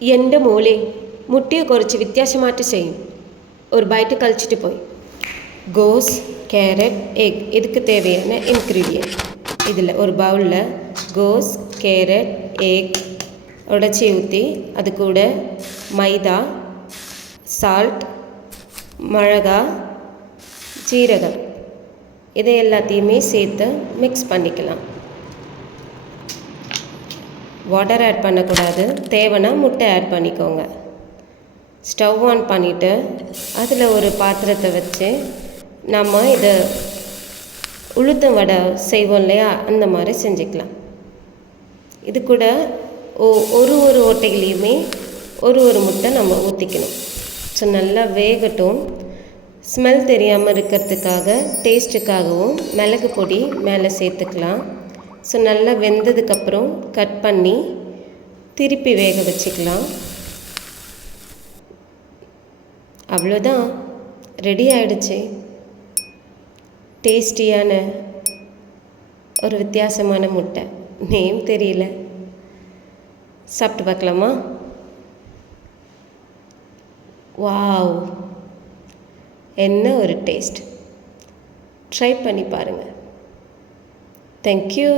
എൻ്റെ മോളെ മുട്ടയെ കുറച്ച് വ്യത്യാസമായിട്ട് ചെയ്യും. ஒரு பைட்டு கழிச்சிட்டு போய் கோஸ், கேரட், எக் இதுக்கு தேவையான இன்க்ரீடியன்ட் இதில் ஒரு பவுலில் கோஸ், கேரட், எக் உடச்சி ஊற்றி அது கூட மைதா, சால்ட், மிளகா, ஜீரகம் இதை எல்லாத்தையுமே சேர்த்து மிக்ஸ் பண்ணிக்கலாம். வாட்டர் ஆட் பண்ணக்கூடாது. தேவைன்னா முட்டை ஆட் பண்ணிக்கோங்க. ஸ்டவ் ஆன் பண்ணிவிட்டு அதில் ஒரு பாத்திரத்தை வச்சு நம்ம இதை உளுத்தம் வடை செய்வோம் இல்லையா, அந்த மாதிரி செஞ்சுக்கலாம். இது கூட ஒரு ஓட்டைகளையுமே ஒரு முட்டை நம்ம ஊற்றிக்கணும். ஸோ நல்லா வேகட்டும். ஸ்மெல் தெரியாமல் இருக்கிறதுக்காக டேஸ்ட்டுக்காகவும் மிளகு பொடி மேலே சேர்த்துக்கலாம். ஸோ நல்லா வெந்ததுக்கப்புறம் கட் பண்ணி திருப்பி வேக வச்சுக்கலாம். அவ்வளோதான், ரெடி ஆகிடுச்சு. டேஸ்டியான ஒரு வித்தியாசமான முட்டை. நேம் தெரியல, சாப்பிட்டு பார்க்கலாமா? வாவ், என்ன ஒரு டேஸ்ட்! ட்ரை பண்ணி பாருங்கள். தேங்க்யூ.